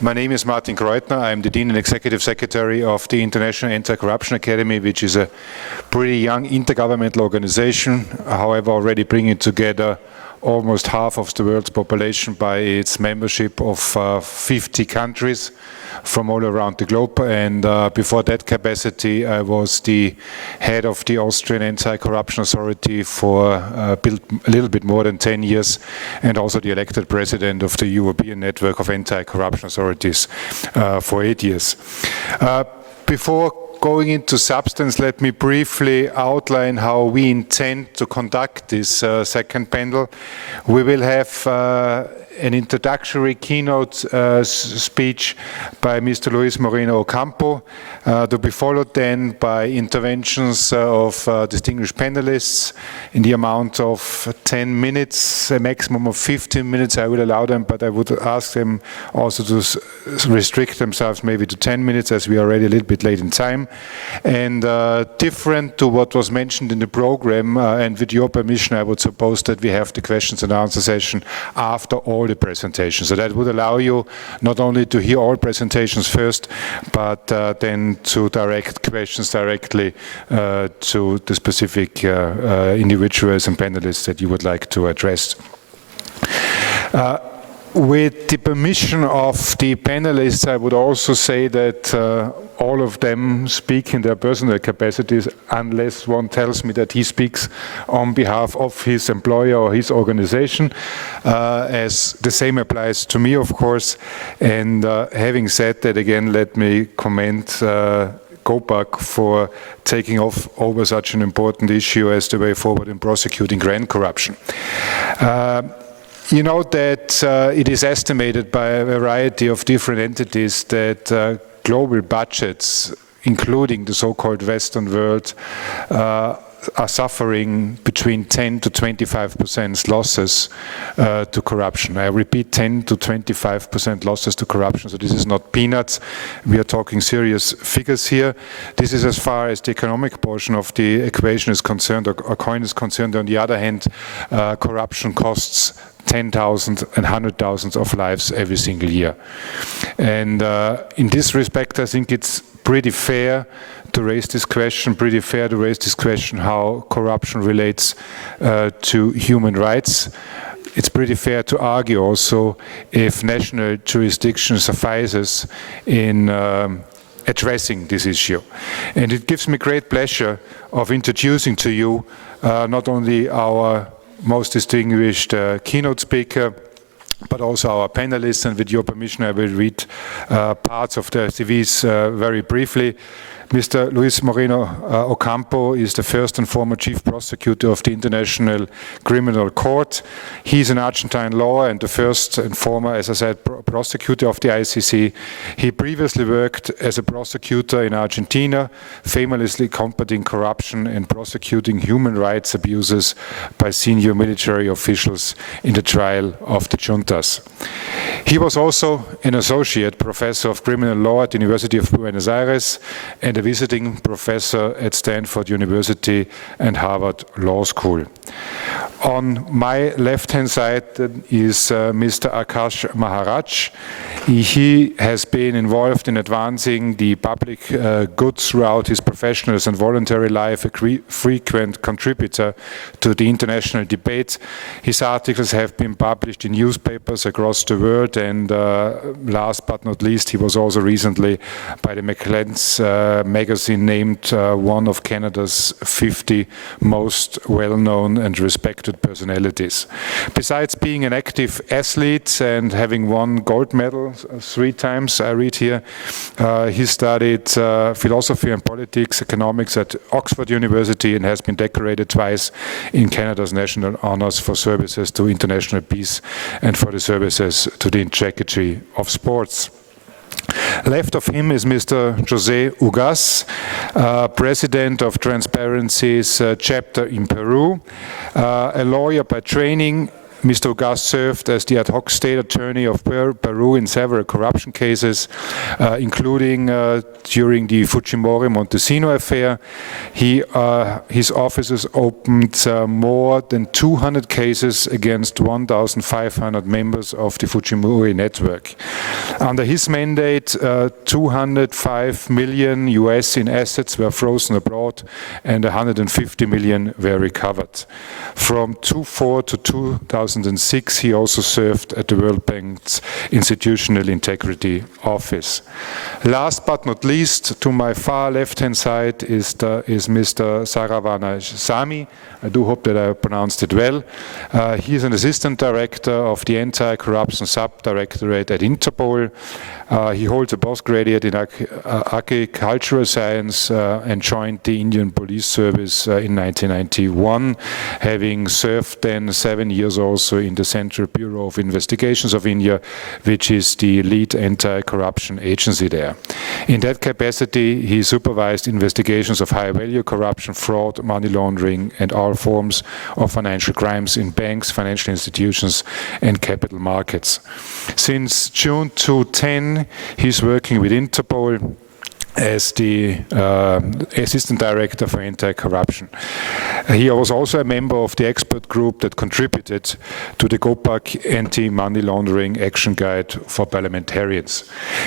My name is Martin Kreutner. I'm the Dean and Executive Secretary of the International Anti-Corruption Academy, which is a pretty young intergovernmental organization, however already bringing together almost half of the world's population by its membership of 50 countries from all around the globe. And before that capacity, I was the head of the Austrian Anti-Corruption Authority for a little bit more than 10 years, and also the elected president of the European Network of Anti-Corruption Authorities for 8 years. Before going into substance, let me briefly outline how we intend to conduct this second panel. We will have an introductory keynote speech by Mr. Luis Mourinho Ocampo, to be followed then by interventions of distinguished panelists in the amount of 10 minutes, a maximum of 15 minutes I will allow them, but I would ask them also to restrict themselves maybe to 10 minutes as we are already a little bit late in time. And different to what was mentioned in the program, and with your permission I would suppose that we have the questions and answer session after all the presentations. So that would allow you not only to hear all presentations first, but then to direct questions directly to the specific individuals and panelists that you would like to address. With the permission of the panelists, I would also say that all of them speak in their personal capacities, unless one tells me that he speaks on behalf of his employer or his organization, as the same applies to me, of course. And having said that, again, let me commend COPAC for taking over such an important issue as the way forward in prosecuting grand corruption. You know that it is estimated by a variety of different entities that global budgets, including the so-called Western world, are suffering between 10 to 25% losses to corruption. I repeat, 10 to 25% losses to corruption. So this is not peanuts. We are talking serious figures here. This is as far as the economic portion of the equation is concerned, or coin is concerned. On the other hand, corruption costs 10,000 and 100,000 of lives every single year. And in this respect, I think it's pretty fair to raise this question, how corruption relates to human rights. It's pretty fair to argue also if national jurisdiction suffices in addressing this issue. And it gives me great pleasure of introducing to you not only our most distinguished keynote speaker, but also our panelists, and with your permission I will read parts of their CVs very briefly. Mr. Luis Mourinho Ocampo is the first and former chief prosecutor of the International Criminal Court. He's an Argentine lawyer and the first and former, as I said, prosecutor of the ICC. He previously worked as a prosecutor in Argentina, famously combating corruption and prosecuting human rights abuses by senior military officials in the trial of the juntas. He was also an associate professor of criminal law at the University of Buenos Aires and a visiting professor at Stanford University and Harvard Law School. On my left-hand side is Mr. Akash Maharaj. He has been involved in advancing the public good throughout his professional and voluntary life, a frequent contributor to the international debate. His articles have been published in newspapers across the world, and last but not least, he was also recently by the Maclean's magazine named one of Canada's 50 most well-known and respected personalities. Besides being an active athlete and having won gold medal 3 times, I read here, he studied philosophy and politics, economics at Oxford University, and has been decorated twice in Canada's national honors for services to international peace and for the services to the integrity of sports. Left of him is Mr. Joseo Ugas, President of Transparency's chapter in Peru, a lawyer by training, Mr. Ugas served as the ad hoc state attorney of Peru in several corruption cases, including during the Fujimori-Montesino affair. His offices opened more than 200 cases against 1,500 members of the Fujimori network. Under his mandate, 205 million US in assets were frozen abroad and 150 million were recovered. From 2004 to 2006, he also served at the World Bank's Institutional Integrity Office. Last but not least, to my far left-hand side is Mr. Saravana Sami. I do hope that I pronounced it well. He is an assistant director of the Anti-Corruption Subdirectorate at Interpol. He holds a postgraduate in agricultural science and joined the Indian Police Service in 1991, having served then 7 years also in the Central Bureau of Investigations of India, which is the lead anti-corruption agency there. In that capacity, he supervised investigations of high-value corruption, fraud, money laundering, and all forms of financial crimes in banks, financial institutions, and capital markets. Since June 2010, he's working with Interpol as the Assistant Director for Anti-Corruption. He was also a member of the expert group that contributed to the GOPAC Anti-Money Laundering Action Guide for Parliamentarians.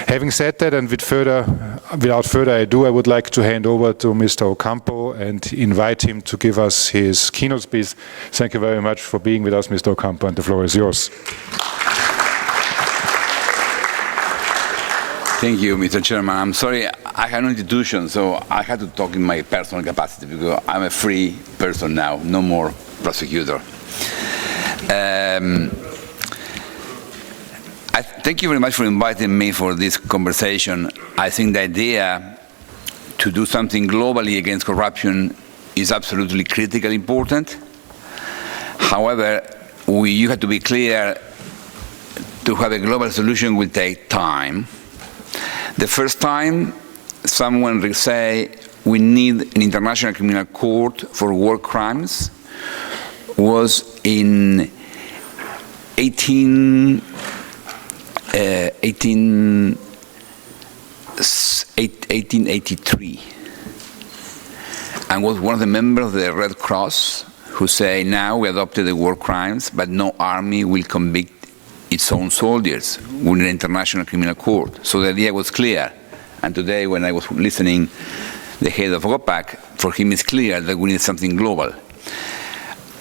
Having said that, and without further ado, I would like to hand over to Mr. Ocampo and invite him to give us his keynote speech. Thank you very much for being with us, Mr. Ocampo, and the floor is yours. Thank you, Mr. Chairman. I'm sorry, I had no institution, so I had to talk in my personal capacity because I'm a free person now, no more prosecutor. Thank you very much for inviting me for this conversation. I think the idea to do something globally against corruption is absolutely critically important. However, you have to be clear, to have a global solution will take time. The first time someone will say we need an international criminal court for war crimes was in 1883, and was one of the members of the Red Cross who say now we adopted the war crimes, but no army will convict its own soldiers. We need an international criminal court. So the idea was clear. And today, when I was listening the head of GOPAC, for him it's clear that we need something global.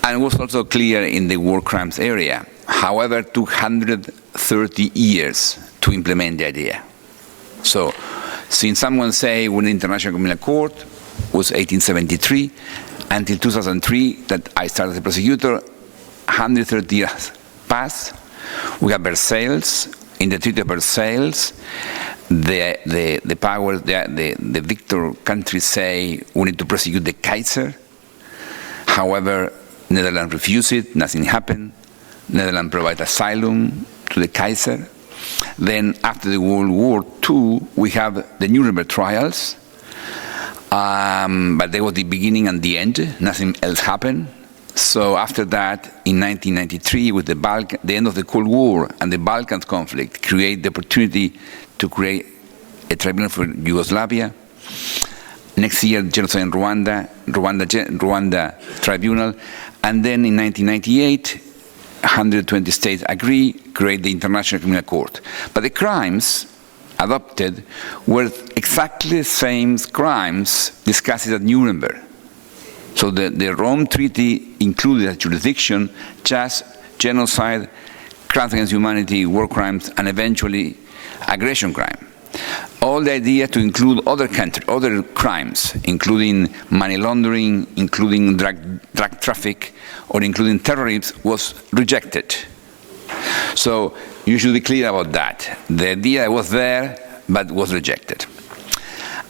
And it was also clear in the war crimes area. However, it took 130 years to implement the idea. So, since someone say we need an international criminal court, was 1873, until 2003, that I started as a prosecutor, 130 years passed. We have Versailles. In the Treaty of Versailles, the victor countries say we need to prosecute the Kaiser. However, Netherlands refused it, nothing happened. Netherlands provided asylum to the Kaiser. Then after the World War II, we have the Nuremberg trials. But they were the beginning and the end, nothing else happened. So after that, in 1993, with the end of the Cold War and the Balkans conflict, create the opportunity to create a tribunal for Yugoslavia. Next year, genocide in Rwanda tribunal. And then in 1998, 120 states agree, create the International Criminal Court. But the crimes adopted were exactly the same crimes discussed at Nuremberg. So the Rome Treaty included a jurisdiction, just genocide, crimes against humanity, war crimes, and eventually aggression crime. All the idea to include other crimes, including money laundering, including drug traffic, or including terrorism, was rejected. So you should be clear about that. The idea was there, but was rejected.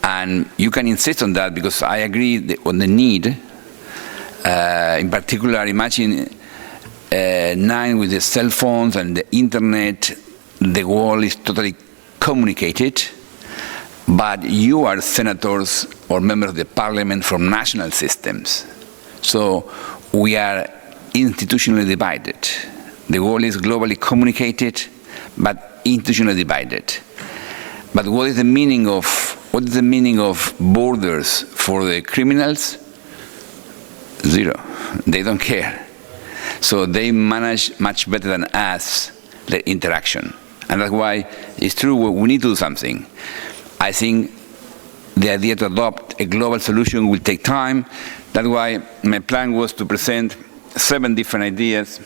And you can insist on that because I agree on the need. In particular, imagine now with the cell phones and the internet, the world is totally communicated, but you are senators or members of the parliament from national systems. So we are institutionally divided. The world is globally communicated, but institutionally divided. But what is the meaning of borders for the criminals? Zero. They don't care. So they manage much better than us the interaction. And that's why it's true we need to do something. I think the idea to adopt a global solution will take time. That's why my plan was to present 7 different ideas,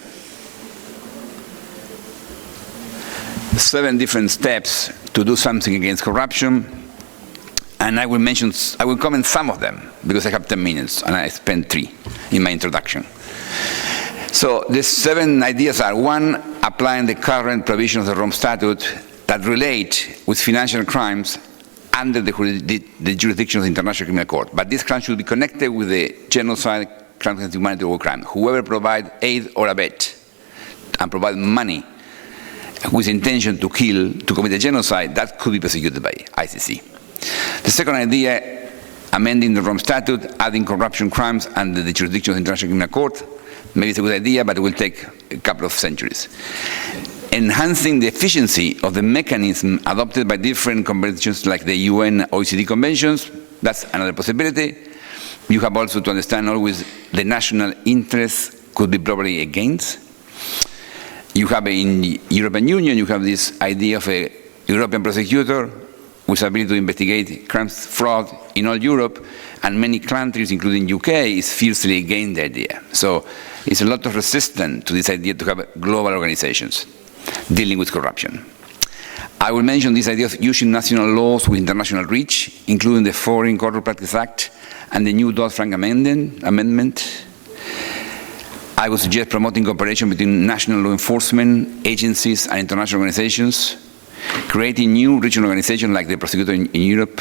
7 different steps to do something against corruption. And I will comment some of them, because I have 10 minutes, and I spent 3 in my introduction. So the 7 ideas are: 1, applying the current provisions of the Rome Statute that relate with financial crimes under the jurisdiction of the International Criminal Court. But these crimes should be connected with the genocide, crimes against humanity, or war crime. Whoever provides aid or abet and provide money with intention to kill, to commit a genocide, that could be prosecuted by ICC. The second idea, amending the Rome Statute, adding corruption crimes under the jurisdiction of the International Criminal Court. Maybe it's a good idea, but it will take a couple of centuries. Enhancing the efficiency of the mechanism adopted by different conventions like the UN OECD conventions, that's another possibility. You have also to understand always the national interests could be properly against. You have in the European Union, you have this idea of a European prosecutor with ability to investigate crimes, fraud in all Europe, and many countries, including UK, is fiercely against the idea. So it's a lot of resistance to this idea to have global organizations dealing with corruption. I will mention this idea of using national laws with international reach, including the Foreign Corrupt Practice Act and the new Dodd-Frank amendment. I would suggest promoting cooperation between national law enforcement agencies and international organizations, creating new regional organizations like the Prosecuting in Europe,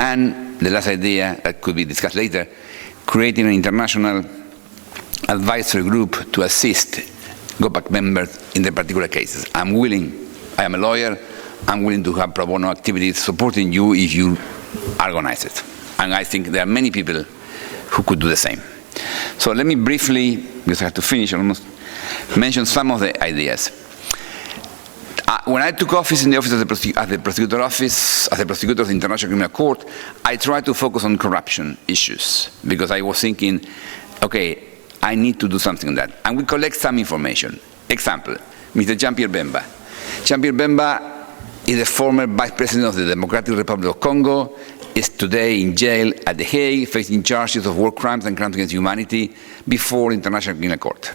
and the last idea that could be discussed later, creating an international advisory group to assist GOPAC members in the particular cases. I'm willing, I am a lawyer, I'm willing to have pro bono activities supporting you if you organize it. And I think there are many people who could do the same. So let me briefly, because I have to finish almost, mention some of the ideas. When I took office in the office of the prosecutor office, as a prosecutor of the International Criminal Court, I tried to focus on corruption issues, because I was thinking, okay, I need to do something on that. And we collect some information. Example, Mr. Jean-Pierre Bemba. Jean-Pierre Bemba is the former vice president of the Democratic Republic of Congo, is today in jail at The Hague, facing charges of war crimes and crimes against humanity before the International Criminal Court.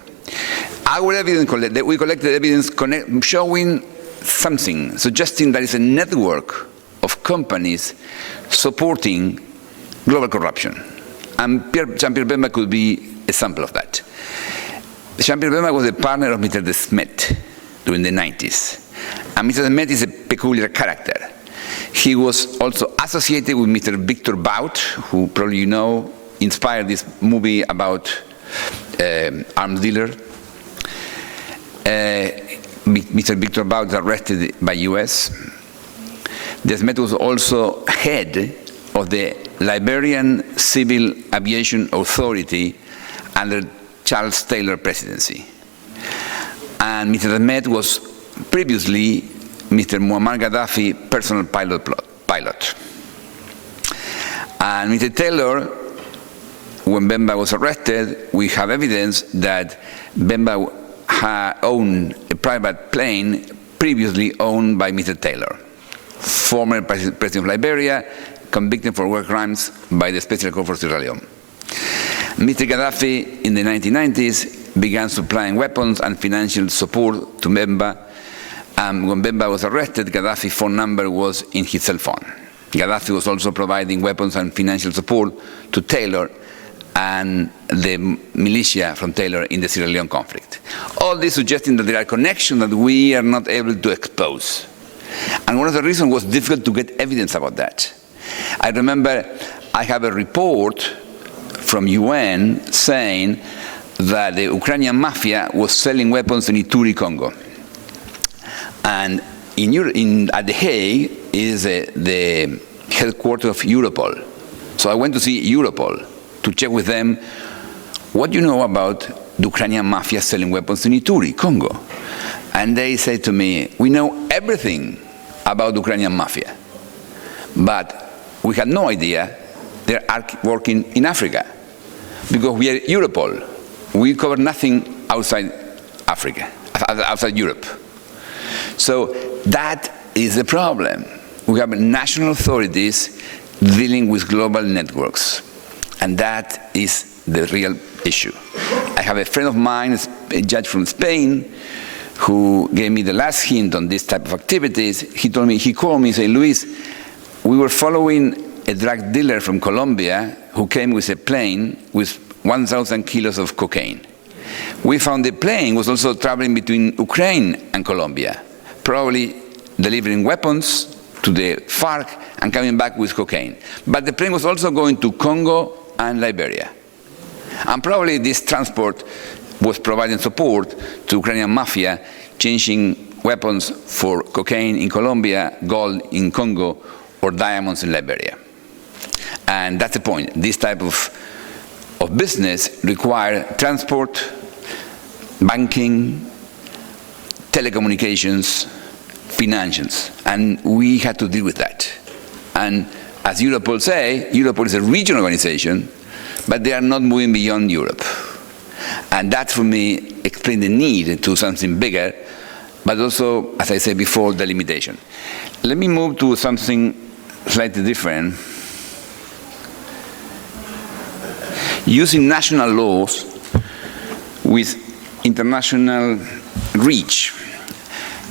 Our evidence, we collected evidence showing something, suggesting there is a network of companies supporting global corruption. And Jean-Pierre Bemba could be a sample of that. Jean-Pierre Bemba was a partner of Mr. De Smet during the 90s. And Mr. De Smet is a peculiar character. He was also associated with Mr. Victor Bout, who probably you know, inspired this movie about arms dealer. Mr. Victor Bout was arrested by US. De Smet was also head of the Liberian Civil Aviation Authority under Charles Taylor presidency. And Mr. De Smet was previously Mr. Muammar Gaddafi personal pilot. And Mr. Taylor, when Bemba was arrested, we have evidence that Bemba owned a private plane previously owned by Mr. Taylor, former president of Liberia, convicted for war crimes by the Special Court for Sierra Leone. Mr. Gaddafi, in the 1990s, began supplying weapons and financial support to Bemba. When Bemba was arrested, Gaddafi's phone number was in his cell phone. Gaddafi was also providing weapons and financial support to Taylor and the militia from Taylor in the Sierra Leone conflict. All this suggesting that there are connections that we are not able to expose. And one of the reasons was difficult to get evidence about that. I remember I have a report from UN saying that the Ukrainian mafia was selling weapons in Ituri, Congo. And at The Hague is the headquarters of Europol. So I went to see Europol to check with them what you know about the Ukrainian mafia selling weapons in Ituri, Congo. And they said to me, we know everything about the Ukrainian mafia, but we had no idea they are working in Africa, because we are Europol. We cover nothing outside Africa, outside Europe. So that is the problem. We have national authorities dealing with global networks, and that is the real issue. I have a friend of mine, a judge from Spain, who gave me the last hint on this type of activities. He told me, he called me and said, Luis, we were following a drug dealer from Colombia who came with a plane with 1,000 kilos of cocaine. We found the plane was also traveling between Ukraine and Colombia, probably delivering weapons to the FARC and coming back with cocaine. But the plane was also going to Congo and Liberia. And probably this transport was providing support to Ukrainian mafia, changing weapons for cocaine in Colombia, gold in Congo, or diamonds in Liberia. And that's the point. This type of business require transport, banking, telecommunications, financials, and we had to deal with that. And as Europol say, Europol is a regional organization, but they are not moving beyond Europe. And that, for me, explains the need to do something bigger, but also, as I said before, the limitation. Let me move to something slightly different. Using national laws with international reach.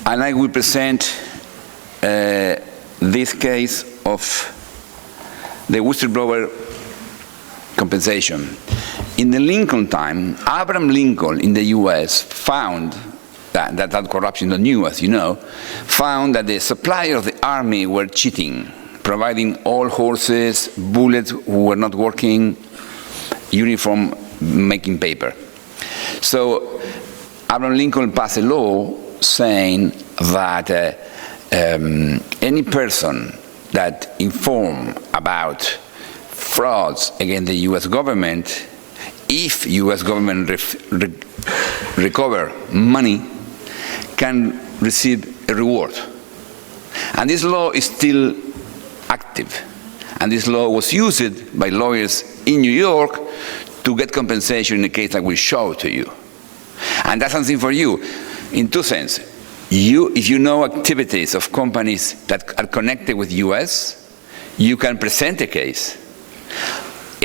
And I will present this case of the whistleblower compensation. In the Lincoln time, Abraham Lincoln in the US found that corruption is not new, as you know, found that the supplier of the army were cheating, providing all horses, bullets who were not working, uniform making paper. So Abraham Lincoln passed a law saying that any person that inform about frauds against the US government, if US government recover money, can receive a reward. And this law is still active. And this law was used by lawyers in New York to get compensation in a case I will show to you. And that's something for you, in two senses. If you know activities of companies that are connected with US, you can present a case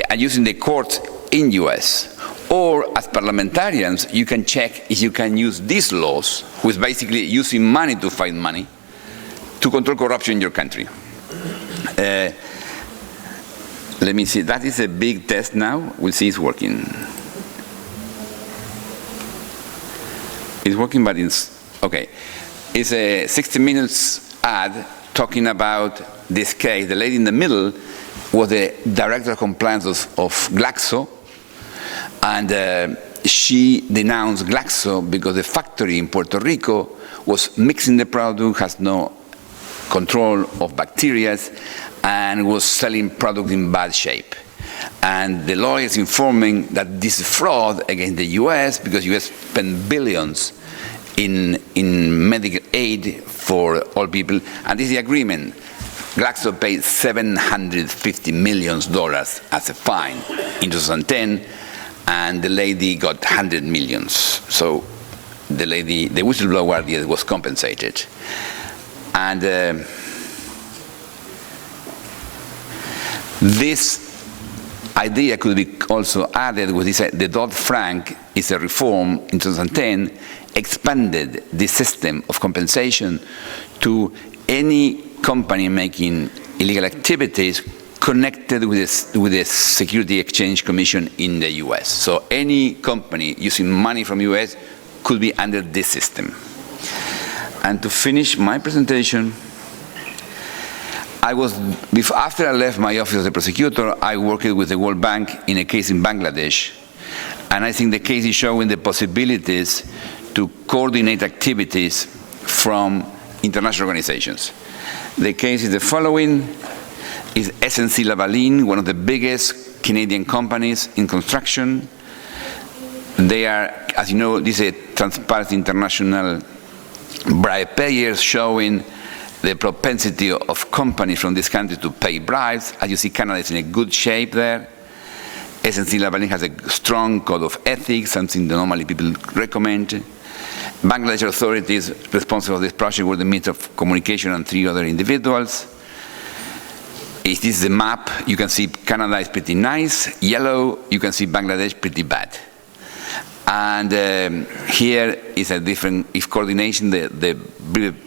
and using the courts in US. Or as parliamentarians, you can check if you can use these laws, which is basically using money to fight money, to control corruption in your country. Let me see, that is a big test now. We'll see it's working. It's working, but it's, okay. It's a 60 minutes ad talking about this case. The lady in the middle was the director of compliance of Glaxo, and she denounced Glaxo because the factory in Puerto Rico was mixing the product, has no control of bacteria, and was selling product in bad shape. And the lawyer is informing that this is fraud against the US because US spent billions in medical aid for all people, and this is the agreement. Glaxo paid $750 million as a fine in 2010, and the lady got 100 million. So the lady, the whistleblower, was compensated. And this idea could be also added with this, the Dodd-Frank is a reform in 2010, expanded the system of compensation to any company making illegal activities connected with the Security Exchange Commission in the US. So any company using money from US could be under this system. And to finish my presentation, after I left my office as a prosecutor, I worked with the World Bank in a case in Bangladesh. And I think the case is showing the possibilities to coordinate activities from international organizations. The case is the following. Is SNC-Lavalin, one of the biggest Canadian companies in construction, They are, as you know, this is a Transparency International bribe payers showing the propensity of companies from this country to pay bribes. As you see, Canada is in a good shape there. SNC-Lavalin has a strong code of ethics, something that normally people recommend. Bangladesh authorities responsible for this project were the Minister of Communication and 3 other individuals. This is the map. You can see Canada is pretty nice. Yellow, you can see Bangladesh pretty bad. And here is a different coordination, the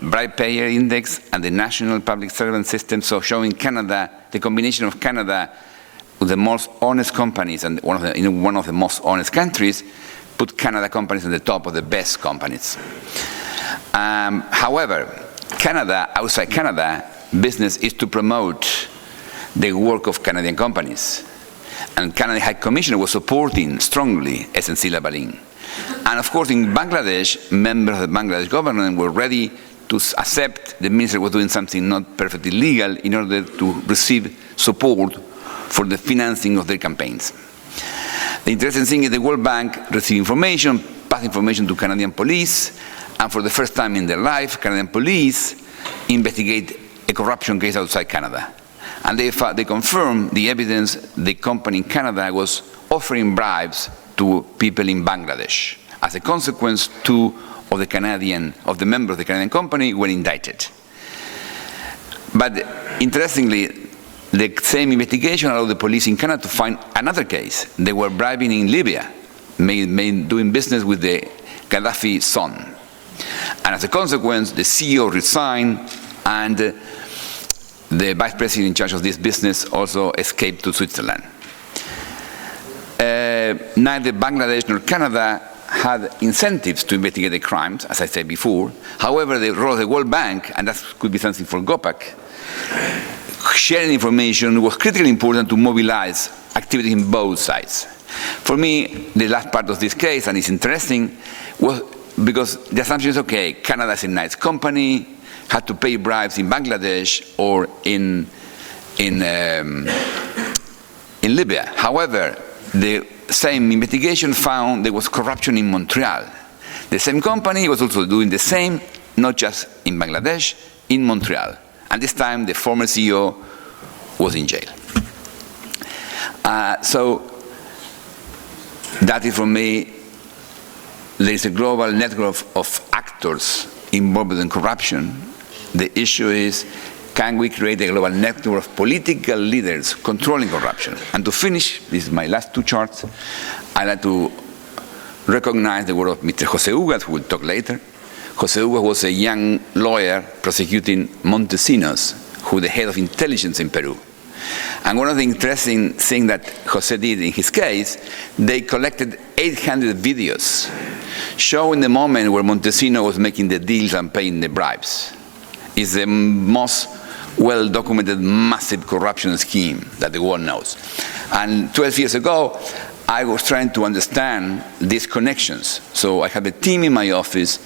bribe payer index and the national public servant system. So showing Canada, the combination of Canada with the most honest companies and one of the most honest countries, put Canada companies on the top of the best companies. However, Canada, outside Canada, business is to promote the work of Canadian companies. And Canadian High Commissioner was supporting strongly SNC-Lavalin. And of course, in Bangladesh, members of the Bangladesh government were ready to accept the minister was doing something not perfectly legal in order to receive support for the financing of their campaigns. The interesting thing is the World Bank received information, passed information to Canadian police, and for the first time in their life, Canadian police investigate a corruption case outside Canada. And they confirmed the evidence the company in Canada was offering bribes to people in Bangladesh. As a consequence, 2 of the members of the Canadian company were indicted. But interestingly, the same investigation allowed the police in Canada to find another case. They were bribing in Libya, doing business with the Gaddafi son. And as a consequence, the CEO resigned, and the vice president in charge of this business also escaped to Switzerland. Neither Bangladesh nor Canada had incentives to investigate the crimes, as I said before. However, the role of the World Bank, and that could be something for GOPAC, sharing information was critically important to mobilize activity in both sides. For me, the last part of this case, and it's interesting, was because the assumption is, okay, Canada is a nice company, had to pay bribes in Bangladesh or in Libya. However, the same investigation found there was corruption in Montreal. The same company was also doing the same, not just in Bangladesh, in Montreal. And this time, the former CEO was in jail. So that is, for me, there is a global network of actors involved in corruption. The issue is, can we create a global network of political leaders controlling corruption? And to finish, this is my last 2 charts, I'd like to recognize the work of Mr. Joseo, who will talk later. Joseo was a young lawyer prosecuting Montesinos, who was the head of intelligence in Peru. And one of the interesting things that Jose did in his case, they collected 800 videos showing the moment where Montesino was making the deals and paying the bribes. It's the most well-documented massive corruption scheme that the world knows. And 12 years ago, I was trying to understand these connections. So I have a team in my office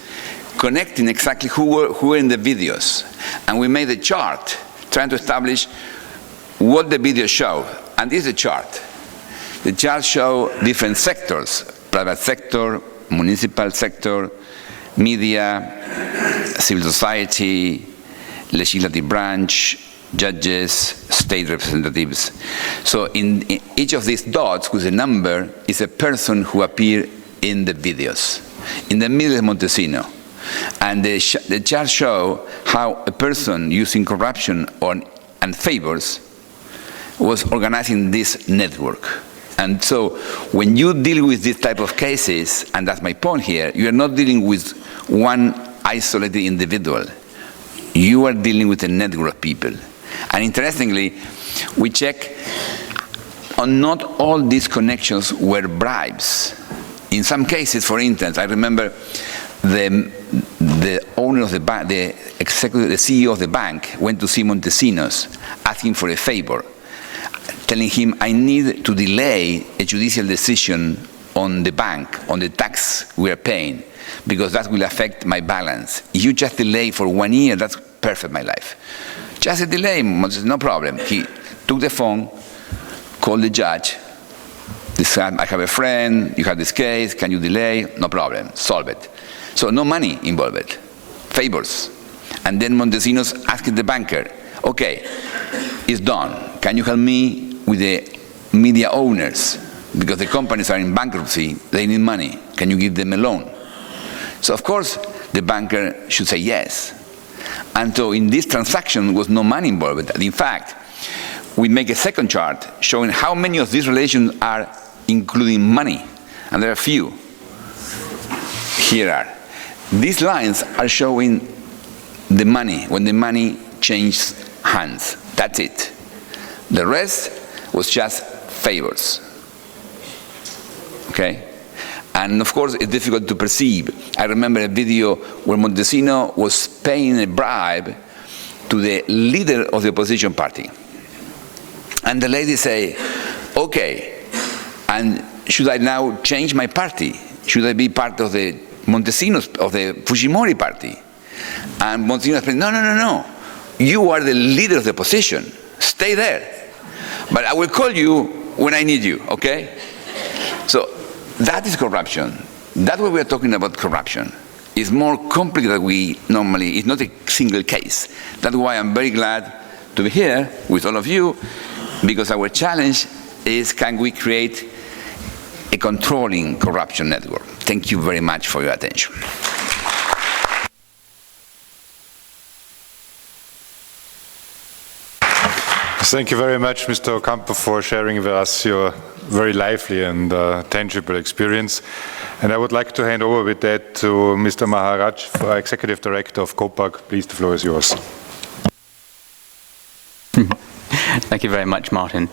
connecting exactly who were in the videos. And we made a chart trying to establish what the videos show. And this is a chart. The chart shows different sectors: private sector, municipal sector, media, civil society, legislative branch, judges, state representatives. So in each of these dots with a number is a person who appeared in the videos. In the middle is Montesino. And the chart shows how a person using corruption and favors was organizing this network. And so when you deal with this type of cases, and that's my point here, you are not dealing with one isolated individual. You are dealing with a network of people. And interestingly, we check on not all these connections were bribes. In some cases, for instance, I remember the owner of the bank, the CEO of the bank, went to see Montesinos asking for a favor, telling him, I need to delay a judicial decision on the bank, on the tax we are paying, because that will affect my balance. If you just delay for 1 year, that's perfect, my life. Just a delay, no problem. He took the phone, called the judge, I have a friend, you have this case, can you delay? No problem, solve it. So no money involved, favors. And then Montesinos asked the banker, okay, it's done. Can you help me with the media owners? Because the companies are in bankruptcy, they need money. Can you give them a loan? So of course, the banker should say yes. And so in this transaction was no money involved. And in fact, we make a second chart showing how many of these relations are including money. And there are a few. Here are. These lines are showing the money, when the money changed hands. That's it. The rest was just favors. Okay? And of course, it's difficult to perceive. I remember a video where Montesino was paying a bribe to the leader of the opposition party. And the lady say, okay, and should I now change my party? Should I be part of the Montesinos, of the Fujimori party? And Montesino said, no, no, no, no. You are the leader of the opposition. Stay there. But I will call you when I need you, okay? So that is corruption. That's what we are talking about, corruption. It's more complicated than we normally, it's not a single case. That's why I'm very glad to be here with all of you, because our challenge is, can we create a controlling corruption network? Thank you very much for your attention. Thank you very much, Mr. Ocampo, for sharing with us your very lively and tangible experience. And I would like to hand over with that to Mr. Maharaj, Executive Director of COPAC. Please, the floor is yours. Thank you very much, Martin.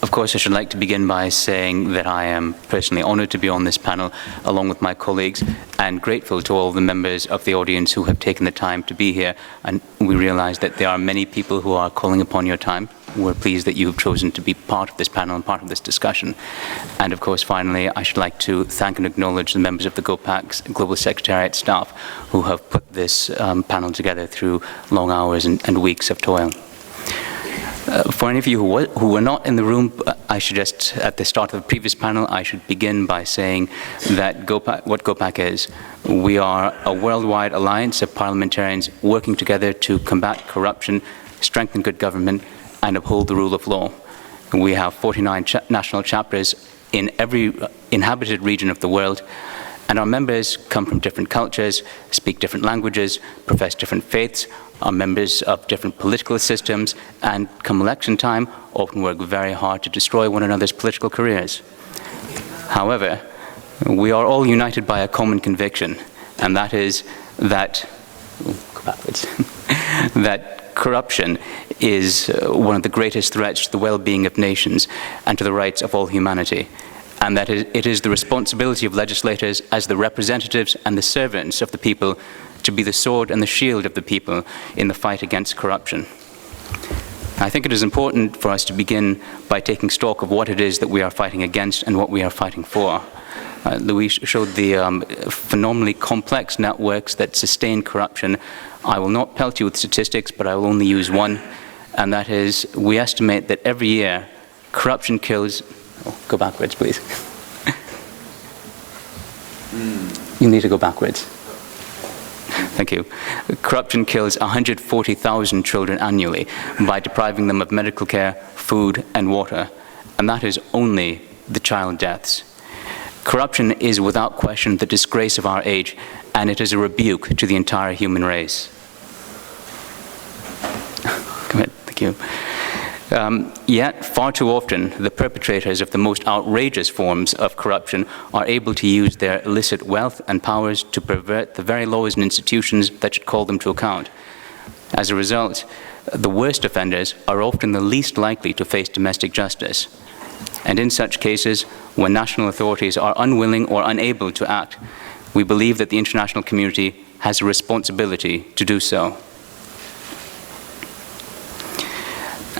Of course, I should like to begin by saying that I am personally honored to be on this panel, along with my colleagues, and grateful to all the members of the audience who have taken the time to be here. And we realize that there are many people who are calling upon your time. We're pleased that you've chosen to be part of this panel and part of this discussion. And of course, finally, I should like to thank and acknowledge the members of the GOPAC's Global Secretariat staff who have put this panel together through long hours and weeks of toil. For any of you who were not in the room, I should just, at the start of the previous panel, I should begin by saying that what GOPAC is. We are a worldwide alliance of parliamentarians working together to combat corruption, strengthen good government, and uphold the rule of law. We have 49 national chapters in every inhabited region of the world, and our members come from different cultures, speak different languages, profess different faiths, are members of different political systems, and come election time, often work very hard to destroy one another's political careers. However, we are all united by a common conviction, and that is that, that corruption is one of the greatest threats to the well-being of nations and to the rights of all humanity. And that it is the responsibility of legislators as the representatives and the servants of the people to be the sword and the shield of the people in the fight against corruption. I think it is important for us to begin by taking stock of what it is that we are fighting against and what we are fighting for. Luis showed the phenomenally complex networks that sustain corruption. I will not pelt you with statistics, but I will only use one, and that is, we estimate that every year corruption kills, go backwards please. You need to go backwards. Thank you. Corruption kills 140,000 children annually by depriving them of medical care, food, and water. And that is only the child deaths. Corruption is without question the disgrace of our age, and it is a rebuke to the entire human race. Go ahead. Thank you. Yet, far too often, the perpetrators of the most outrageous forms of corruption are able to use their illicit wealth and powers to pervert the very laws and institutions that should call them to account. As a result, the worst offenders are often the least likely to face domestic justice. And in such cases, when national authorities are unwilling or unable to act, we believe that the international community has a responsibility to do so.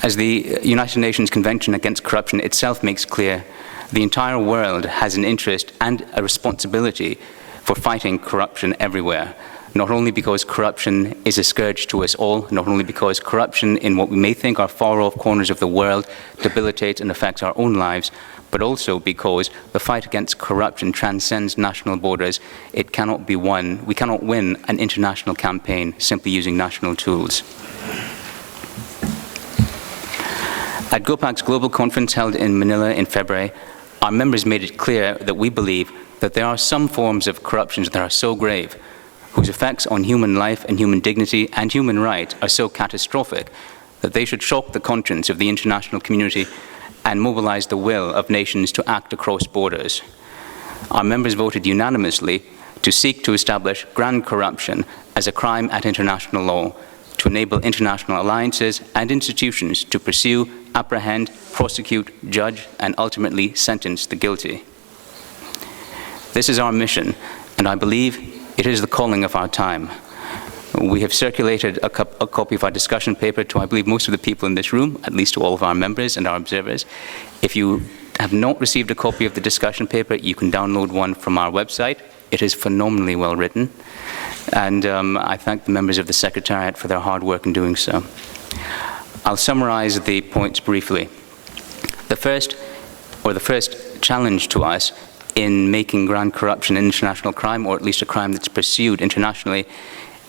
As the United Nations Convention Against Corruption itself makes clear, the entire world has an interest and a responsibility for fighting corruption everywhere. not only because corruption is a scourge to us all, not only because corruption in what we may think are far-off corners of the world debilitates and affects our own lives, but also because the fight against corruption transcends national borders. It cannot be won. We cannot win an international campaign simply using national tools. At GOPAC's global conference held in Manila in February, our members made it clear that we believe that there are some forms of corruption that are so grave, whose effects on human life and human dignity and human rights are so catastrophic that they should shock the conscience of the international community and mobilize the will of nations to act across borders. Our members voted unanimously to seek to establish grand corruption as a crime at international law, to enable international alliances and institutions to pursue, apprehend, prosecute, judge, and ultimately sentence the guilty. This is our mission, and I believe it is the calling of our time. We have circulated a copy of our discussion paper to, I believe, most of the people in this room, at least to all of our members and our observers. If you have not received a copy of the discussion paper, you can download one from our website. It is phenomenally well written, and I thank the members of the Secretariat for their hard work in doing so. I'll summarize the points briefly. The first challenge to us in making grand corruption an international crime, or at least a crime that's pursued internationally,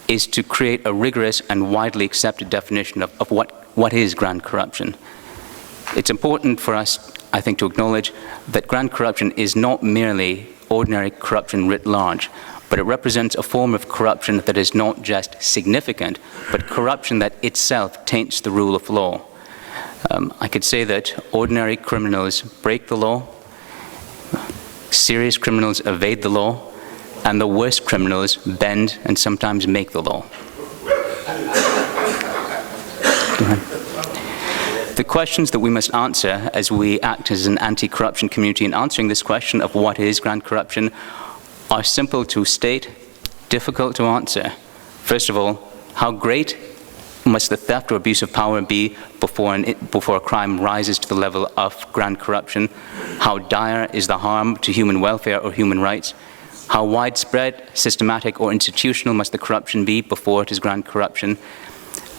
is to create a rigorous and widely accepted definition of what is grand corruption. It's important for us, I think, to acknowledge that grand corruption is not merely ordinary corruption writ large, but it represents a form of corruption that is not just significant, but corruption that itself taints the rule of law. I could say that ordinary criminals break the law, serious criminals evade the law, and the worst criminals bend and sometimes make the law. The questions that we must answer as we act as an anti-corruption community in answering this question of what is grand corruption are simple to state, difficult to answer. First of all, how great must the theft or abuse of power be before a crime rises to the level of grand corruption? How dire is the harm to human welfare or human rights? How widespread, systematic, or institutional must the corruption be before it is grand corruption?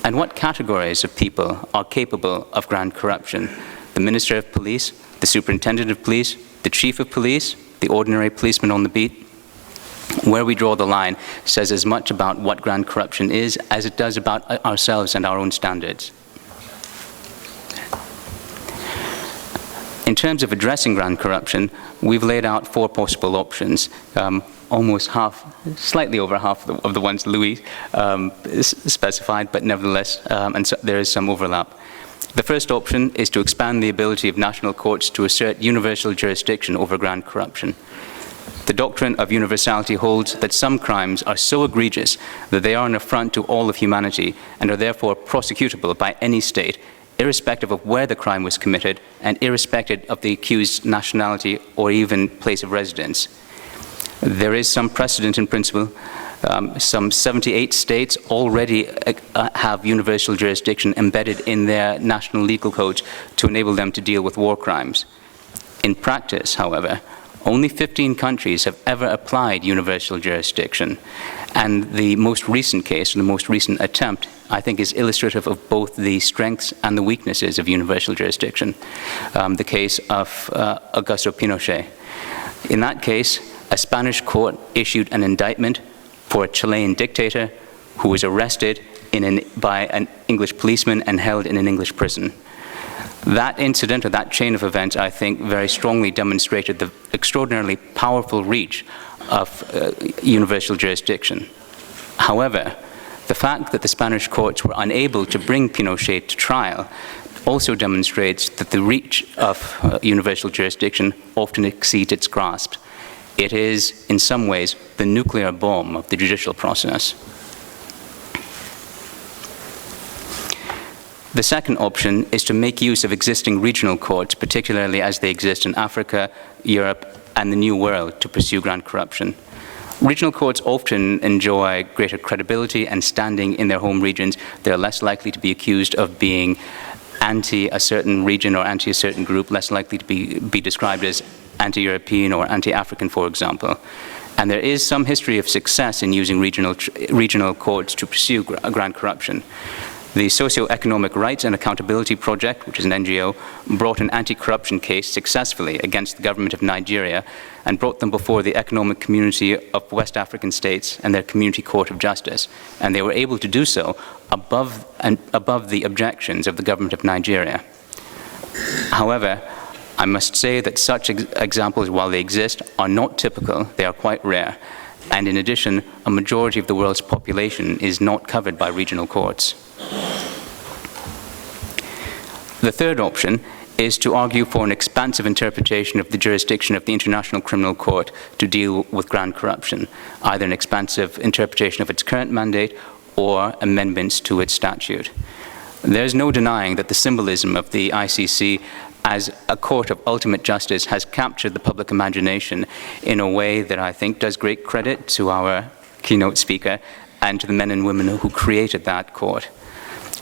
And what categories of people are capable of grand corruption? The Minister of Police, the Superintendent of Police, the Chief of Police, the ordinary policeman on the beat? Where we draw the line says as much about what grand corruption is as it does about ourselves and our own standards. In terms of addressing grand corruption, we've laid out 4 possible options. Almost half, slightly over half of the ones Louis specified, but nevertheless, and so there is some overlap. The first option is to expand the ability of national courts to assert universal jurisdiction over grand corruption. The doctrine of universality holds that some crimes are so egregious that they are an affront to all of humanity and are therefore prosecutable by any state, irrespective of where the crime was committed and irrespective of the accused's nationality or even place of residence. There is some precedent in principle. Some 78 states already have universal jurisdiction embedded in their national legal codes to enable them to deal with war crimes. In practice, however, only 15 countries have ever applied universal jurisdiction. And the most recent case, the most recent attempt, I think is illustrative of both the strengths and the weaknesses of universal jurisdiction. The case of Augusto Pinochet. In that case, a Spanish court issued an indictment for a Chilean dictator who was arrested by an English policeman and held in an English prison. That incident, or that chain of events, I think very strongly demonstrated the extraordinarily powerful reach of universal jurisdiction. However, the fact that the Spanish courts were unable to bring Pinochet to trial also demonstrates that the reach of universal jurisdiction often exceeds its grasp. It is, in some ways, the nuclear bomb of the judicial process. The second option is to make use of existing regional courts, particularly as they exist in Africa, Europe, and the New World, to pursue grand corruption. Regional courts often enjoy greater credibility and standing in their home regions. They're less likely to be accused of being anti a certain region or anti a certain group, less likely to be described as anti-European or anti-African, for example. And there is some history of success in using regional courts to pursue grand corruption. The Socio-Economic Rights and Accountability Project, which is an NGO, brought an anti-corruption case successfully against the government of Nigeria and brought them before the Economic Community of West African States and their Community Court of Justice. And they were able to do so above the objections of the government of Nigeria. However, I must say that such examples, while they exist, are not typical. They are quite rare. And in addition, a majority of the world's population is not covered by regional courts. The third option is to argue for an expansive interpretation of the jurisdiction of the International Criminal Court to deal with grand corruption, either an expansive interpretation of its current mandate or amendments to its statute. There's no denying that the symbolism of the ICC as a court of ultimate justice has captured the public imagination in a way that I think does great credit to our keynote speaker and to the men and women who created that court.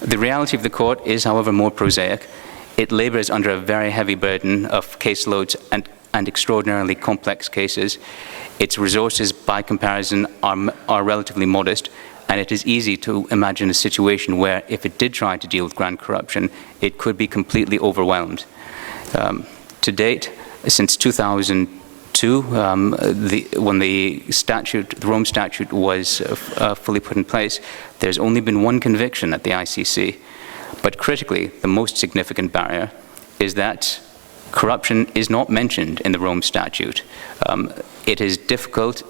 The reality of the court is, however, more prosaic. It labors under a very heavy burden of caseloads and extraordinarily complex cases. Its resources, by comparison, are relatively modest, and it is easy to imagine a situation where, if it did try to deal with grand corruption, it could be completely overwhelmed. To date, since 2002, when the Rome Statute was fully put in place, there's only been one conviction at the ICC. But critically, the most significant barrier is that corruption is not mentioned in the Rome Statute. It is difficult,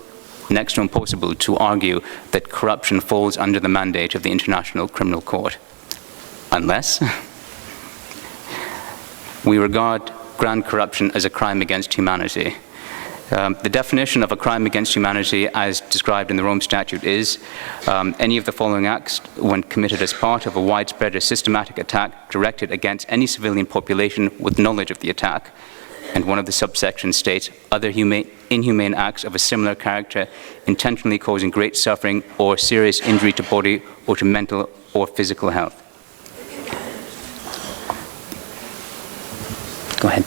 next to impossible, to argue that corruption falls under the mandate of the International Criminal Court, unless we regard grand corruption as a crime against humanity. The definition of a crime against humanity as described in the Rome Statute is any of the following acts when committed as part of a widespread or systematic attack directed against any civilian population with knowledge of the attack. And one of the subsections states, other inhumane acts of a similar character intentionally causing great suffering or serious injury to body or to mental or physical health. Go ahead.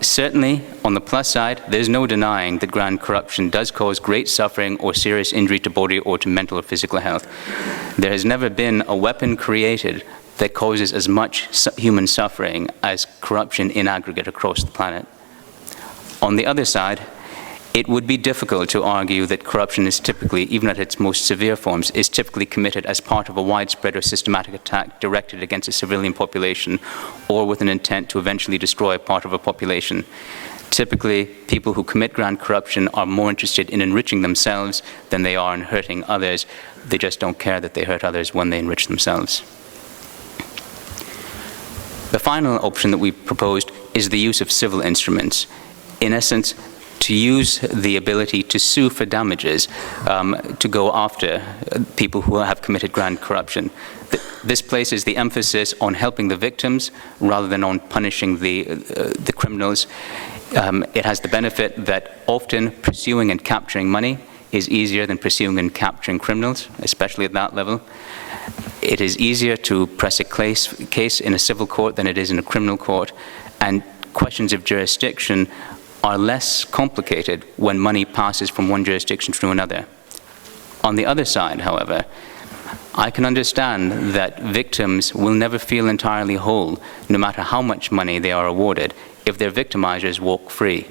Certainly, on the plus side, there's no denying that grand corruption does cause great suffering or serious injury to body or to mental or physical health. There has never been a weapon created that causes as much human suffering as corruption in aggregate across the planet. On the other side, it would be difficult to argue that corruption is typically, even at its most severe forms, is typically committed as part of a widespread or systematic attack directed against a civilian population or with an intent to eventually destroy part of a population. Typically, people who commit grand corruption are more interested in enriching themselves than they are in hurting others. They just don't care that they hurt others when they enrich themselves. The final option that we proposed is the use of civil instruments. In essence, to use the ability to sue for damages, to go after people who have committed grand corruption. This places the emphasis on helping the victims rather than on punishing the criminals. It has the benefit that often pursuing and capturing money is easier than pursuing and capturing criminals, especially at that level. It is easier to press a case in a civil court than it is in a criminal court, and questions of jurisdiction are less complicated when money passes from one jurisdiction to another. On the other side, however, I can understand that victims will never feel entirely whole, no matter how much money they are awarded, if their victimizers walk free.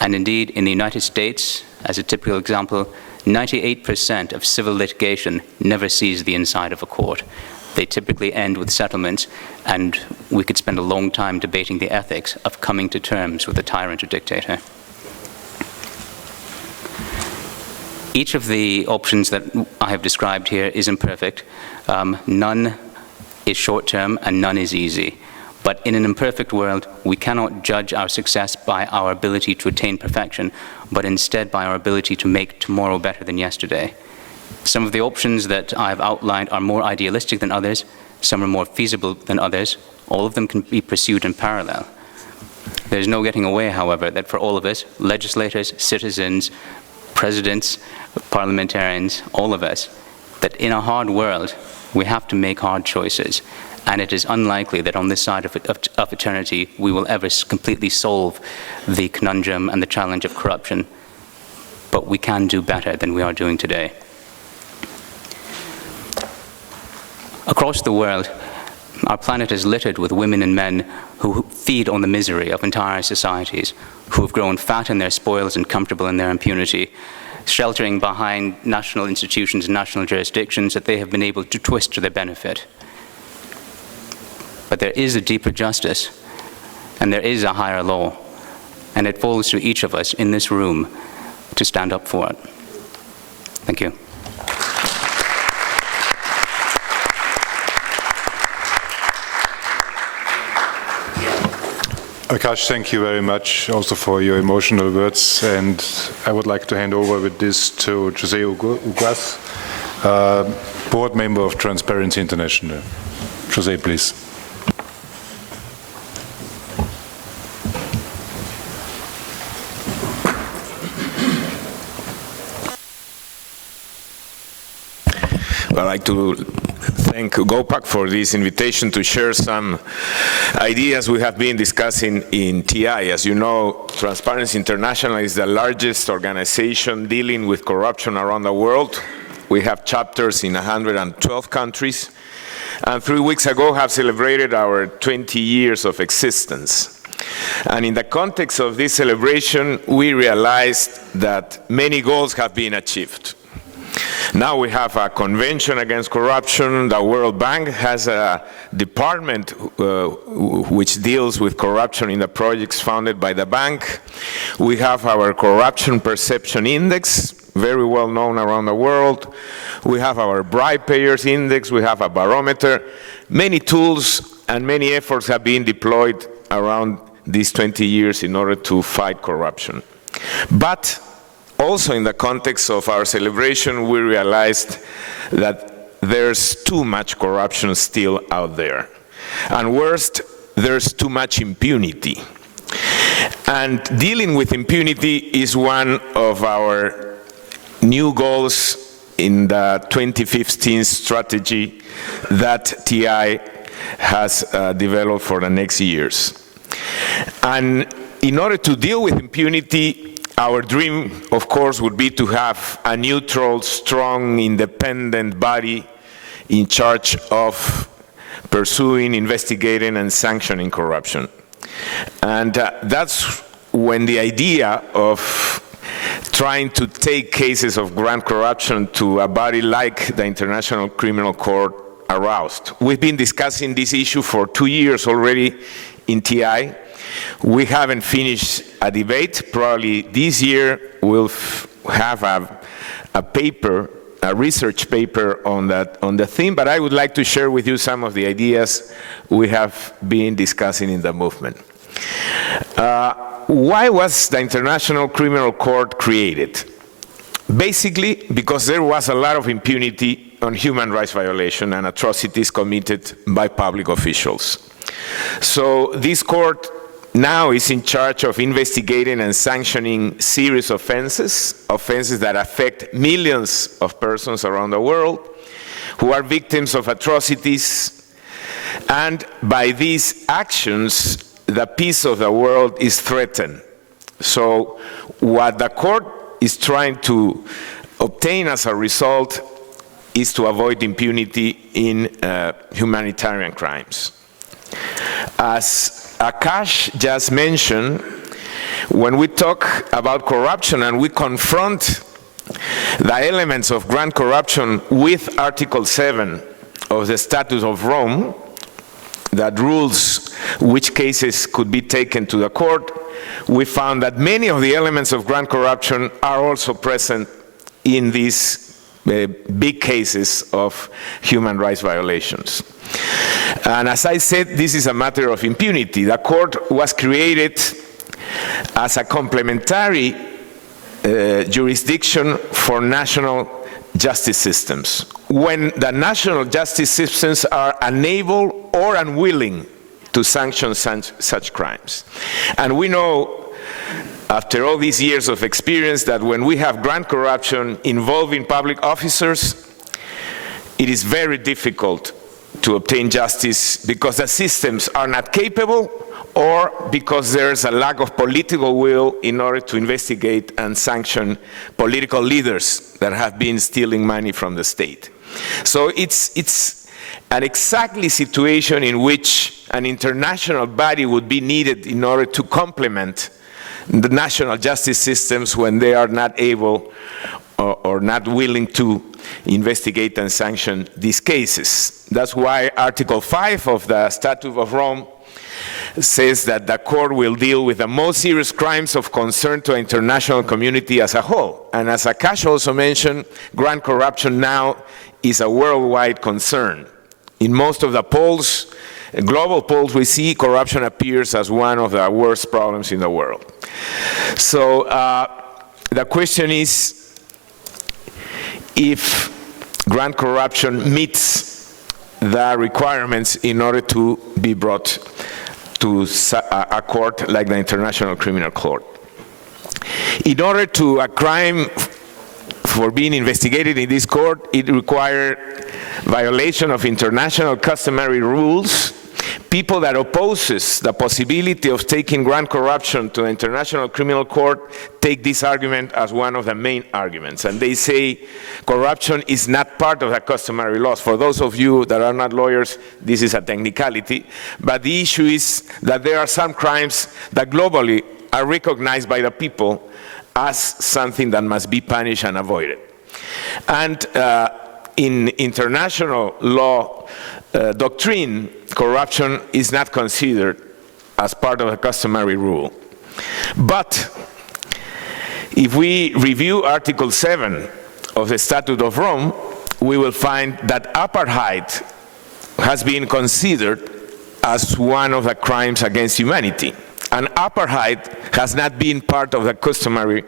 And indeed, in the United States, as a typical example, 98% of civil litigation never sees the inside of a court. They typically end with settlements, and we could spend a long time debating the ethics of coming to terms with a tyrant or dictator. Each of the options that I have described here is imperfect. None is short-term and none is easy. But in an imperfect world, we cannot judge our success by our ability to attain perfection, but instead by our ability to make tomorrow better than yesterday. Some of the options that I've outlined are more idealistic than others, some are more feasible than others. All of them can be pursued in parallel. There's no getting away, however, that for all of us, legislators, citizens, presidents, parliamentarians, all of us, that in a hard world, we have to make hard choices. And it is unlikely that on this side of eternity, we will ever completely solve the conundrum and the challenge of corruption. but we can do better than we are doing today. Across the world, our planet is littered with women and men who feed on the misery of entire societies, who have grown fat in their spoils and comfortable in their impunity, sheltering behind national institutions and national jurisdictions that they have been able to twist to their benefit. But there is a deeper justice, and there is a higher law, and it falls to each of us in this room to stand up for it. Thank you. Akash, thank you very much also for your emotional words, and I would like to hand over with this to Joseo Uguas, board member of Transparency International. Jose, please. I'd like to thank GOPAC for this invitation to share some ideas we have been discussing in TI. As you know, Transparency International is the largest organization dealing with corruption around the world. We have chapters in 112 countries, and 3 weeks ago have celebrated our 20 years of existence. And in the context of this celebration, we realized that many goals have been achieved. Now we have a convention against corruption. The World Bank has a department which deals with corruption in the projects funded by the bank. We have our corruption perception index, very well known around the world. We have our bribe payers index. We have a barometer. Many tools and many efforts have been deployed around these 20 years in order to fight corruption. But also in the context of our celebration, we realized that there's too much corruption still out there. And worst, there's too much impunity. And dealing with impunity is one of our new goals in the 2015 strategy that TI has developed for the next years. And in order to deal with impunity, our dream, of course, would be to have a neutral, strong, independent body in charge of pursuing, investigating, and sanctioning corruption. And that's when the idea of trying to take cases of grand corruption to a body like the International Criminal Court aroused. We've been discussing this issue for 2 years already in TI. We haven't finished a debate. Probably this year we'll have a paper, a research paper on the theme, but I would like to share with you some of the ideas we have been discussing in the movement. Why was the International Criminal Court created? Basically, because there was a lot of impunity on human rights violation and atrocities committed by public officials. So this court now is in charge of investigating and sanctioning serious offenses that affect millions of persons around the world who are victims of atrocities. And by these actions, the peace of the world is threatened. So what the court is trying to obtain as a result is to avoid impunity in humanitarian crimes. As Akash just mentioned, when we talk about corruption and we confront the elements of grand corruption with Article 7 of the Statute of Rome, that rules which cases could be taken to the court, we found that many of the elements of grand corruption are also present in these big cases of human rights violations. And as I said, this is a matter of impunity. The court was created as a complementary jurisdiction for national justice systems, when the national justice systems are unable or unwilling to sanction such crimes. And we know, after all these years of experience, that when we have grand corruption involving public officers, it is very difficult to obtain justice because the systems are not capable or because there's a lack of political will in order to investigate and sanction political leaders that have been stealing money from the state. So it's an exactly situation in which an international body would be needed in order to complement the national justice systems when they are not able or not willing to investigate and sanction these cases. That's why Article 5 of the Statute of Rome says that the court will deal with the most serious crimes of concern to the international community as a whole. And as Akash also mentioned, grand corruption now is a worldwide concern. In most of the polls, global polls, we see corruption appears as one of the worst problems in the world. So the question is, if grand corruption meets the requirements in order to be brought to a court like the International Criminal Court. In order to a crime for being investigated in this court, it required violation of international customary rules. People that opposes the possibility of taking grand corruption to the International Criminal Court take this argument as one of the main arguments. And they say corruption is not part of the customary laws. For those of you that are not lawyers, this is a technicality. But the issue is that there are some crimes that globally are recognized by the people as something that must be punished and avoided. And in international law doctrine, corruption is not considered as part of a customary rule. But if we review Article 7 of the Statute of Rome, we will find that apartheid has been considered as one of the crimes against humanity. And apartheid has not been part of the customary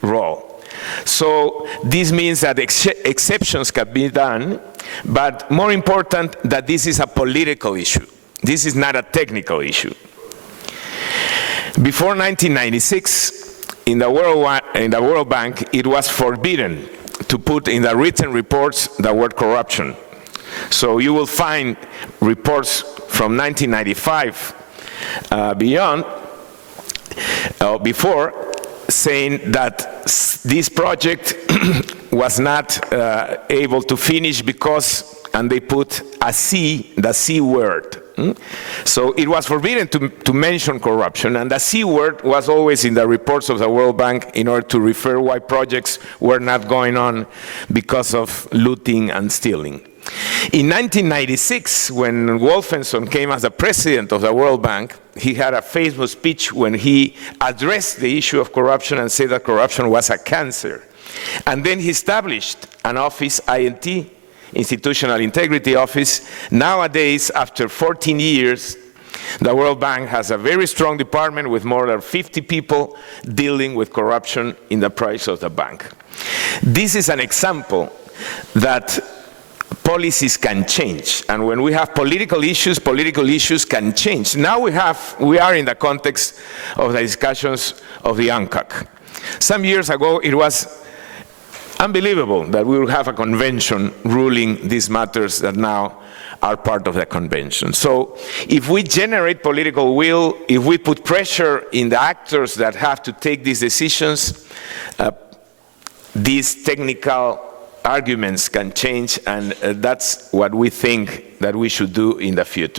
rule. So this means that exceptions can be done, but more important, that this is a political issue. This is not a technical issue. Before 1996, in the World Bank, it was forbidden to put in the written reports the word corruption. So you will find reports from 1995 before, saying that this project was not able to finish because, and they put a C, the C word. So it was forbidden to mention corruption, and the C word was always in the reports of the World Bank in order to refer why projects were not going on because of looting and stealing. In 1996, when Wolfensohn came as the president of the World Bank, he had a famous speech when he addressed the issue of corruption and said that corruption was a cancer. And then he established an office, INT, Institutional Integrity Office. Nowadays, after 14 years, the World Bank has a very strong department with more than 50 people dealing with corruption in the price of the bank. This is an example that policies can change, and when we have political issues can change. Now we are in the context of the discussions of the UNCAC. Some years ago, it was unbelievable that we would have a convention ruling these matters that now are part of the convention. So if we generate political will, if we put pressure in the actors that have to take these decisions, these technical arguments can change, and that's what we think that we should do in the future.